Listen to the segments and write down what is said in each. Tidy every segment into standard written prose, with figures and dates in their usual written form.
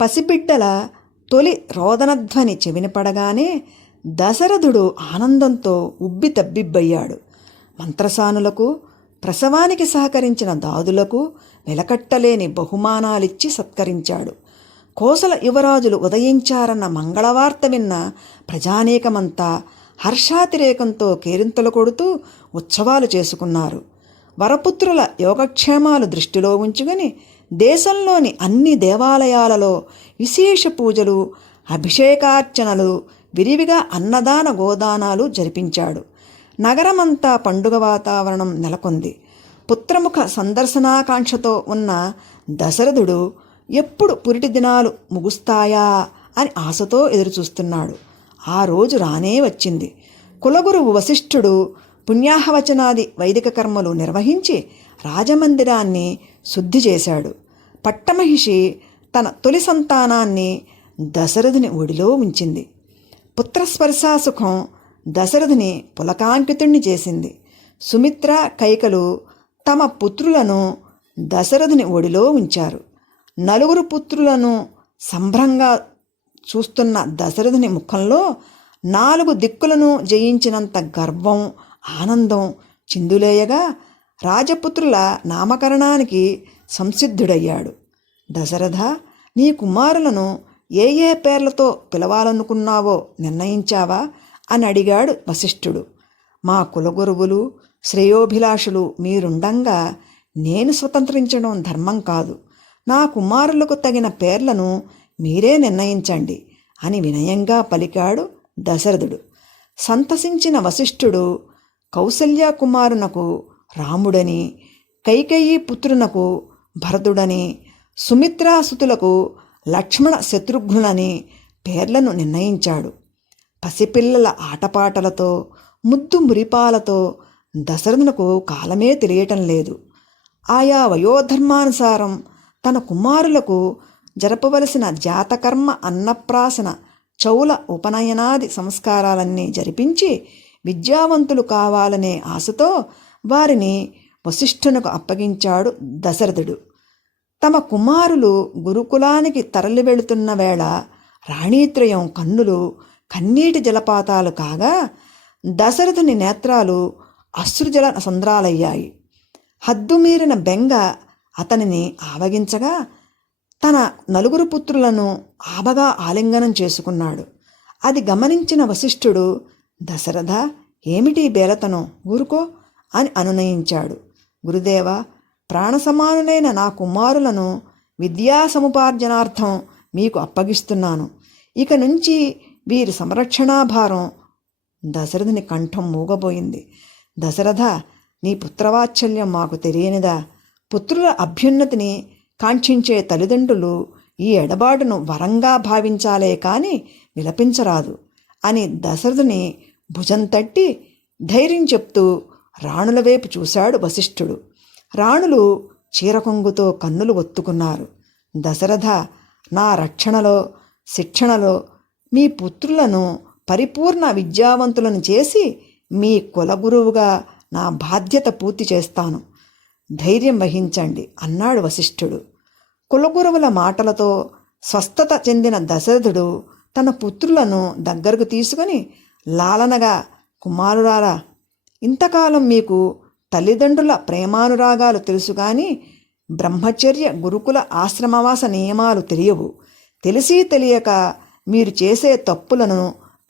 పసిబిడ్డల తొలి రోదనధ్వని చెవినపడగానే దశరథుడు ఆనందంతో ఉబ్బి తబ్బిబ్బయ్యాడు. మంత్రసానులకు, ప్రసవానికి సహకరించిన దాదులకు వెలకట్టలేని బహుమానాలిచ్చి సత్కరించాడు. కోసల యువరాజులు ఉదయించారన్న మంగళవార్త విన్న ప్రజానీకమంతా హర్షాతిరేకంతో కేరింతలు కొడుతూ ఉత్సవాలు చేసుకున్నారు. వరపుత్రుల యోగక్షేమాలు దృష్టిలో ఉంచుకొని దేశంలోని అన్ని దేవాలయాలలో విశేష పూజలు, అభిషేకార్చనలు, విరివిగా అన్నదాన గోదానాలు జరిపించాడు. నగరమంతా పండుగ వాతావరణం నెలకొంది. పుత్రముఖ సందర్శనాకాంక్షతో ఉన్న దశరథుడు ఎప్పుడు పురిటి దినాలు ముగుస్తాయా అని ఆశతో ఎదురుచూస్తున్నాడు. ఆ రోజు రానే వచ్చింది. కులగురువు వశిష్ఠుడు పుణ్యాహవచనాది వైదిక కర్మలు నిర్వహించి రాజమందిరాన్ని శుద్ధి చేశాడు. పట్టమహిషి తన తొలి సంతానాన్ని దశరథుని ఒడిలో ఉంచింది. పుత్రస్పర్శాసుఖం దశరథుని పులకాంకితుణ్ణి చేసింది. సుమిత్ర, కైకలు తమ పుత్రులను దశరథుని ఒడిలో ఉంచారు. నలుగురు పుత్రులను సంభ్రంగా చూస్తున్న దశరథుని ముఖంలో 4 దిక్కులను జయించినంత గర్వం, ఆనందం చిందులేయగా రాజపుత్రుల నామకరణానికి సంసిద్ధుడయ్యాడు. దశరథ, నీ కుమారులను ఏ ఏ పేర్లతో పిలవాలనుకున్నావో నిర్ణయించావా అని అడిగాడు వశిష్ఠుడు. మా కులగురువులు, శ్రేయోభిలాషులు మీరుండంగా నేను స్వతంత్రించడం ధర్మం కాదు. నా కుమారులకు తగిన పేర్లను మీరే నిర్ణయించండి అని వినయంగా పలికాడు దశరథుడు. సంతసించిన వశిష్ఠుడు కౌసల్య కుమారునకు రాముడని, కైకేయీ పుత్రునకు భరతుడని, సుమిత్రాసుతులకు లక్ష్మణ శత్రుఘ్నులని పేర్లను నిర్ణయించాడు. పసిపిల్లల ఆటపాటలతో, ముద్దు మురిపాలతో దశరథునకు కాలమే తెలియటం లేదు. ఆయా వయోధర్మానుసారం తన కుమారులకు జరపవలసిన జాతకర్మ, అన్నప్రాసన, చౌల, ఉపనయనాది సంస్కారాలన్నీ జరిపించి విద్యావంతులు కావాలనే ఆశతో వారిని వశిష్ఠునకు అప్పగించాడు దశరథుడు. తమ కుమారులు గురుకులానికి తరలి వెళుతున్న వేళ రాణీత్రయం కన్నులు కన్నీటి జలపాతాలు కాగా దశరథుని నేత్రాలు అశ్రుజల సంద్రాలయ్యాయి. హద్దుమీరిన బెంగ అతనిని ఆవగించగా తన 4 పుత్రులను ఆబగా ఆలింగనం చేసుకున్నాడు. అది గమనించిన వశిష్ఠుడు, దశరథ, ఏమిటి బేలతనం, ఊరుకో అని అనునయించాడు. గురుదేవ, ప్రాణసమానులైన నా కుమారులను విద్యా సముపార్జనార్థం మీకు అప్పగిస్తున్నాను. ఇక నుంచి వీరి సంరక్షణాభారం. దశరథుని కంఠం మూగబోయింది. దశరథ, నీ పుత్రవాత్సల్యం మాకు తెలియనిదా? పుత్రుల అభ్యున్నతిని కాంక్షించే తల్లిదండ్రులు ఈ ఎడబాటును వరంగా భావించాలే కాని విలపించరాదు అని దశరథుని భుజం తట్టి ధైర్యం చెప్తూ రాణుల వైపు చూశాడు వశిష్ఠుడు. రాణులు చీరకొంగుతో కన్నులు ఒత్తుకున్నారు. దశరథ, నా రక్షణలో, శిక్షణలో మీ పుత్రులను పరిపూర్ణ విద్యావంతులను చేసి మీ కులగురువుగా నా బాధ్యత పూర్తి చేస్తాను. ధైర్యం వహించండి అన్నాడు వశిష్ఠుడు. కులగురువుల మాటలతో స్వస్థత చెందిన దశరథుడు తన పుత్రులను దగ్గరకు తీసుకుని లాలనగా, కుమారులారా, ఇంతకాలం మీకు తల్లిదండ్రుల ప్రేమానురాగాలు తెలుసు కానీ బ్రహ్మచర్య, గురుకుల, ఆశ్రమవాస నియమాలు తెలియవు. తెలిసి తెలియక మీరు చేసే తప్పులను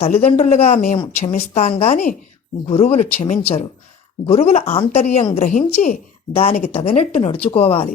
తల్లిదండ్రులుగా మేము క్షమిస్తాం కానీ గురువులు క్షమించరు. గురువుల ఆంతర్యం గ్రహించి దానికి తగినట్టు నడుచుకోవాలి.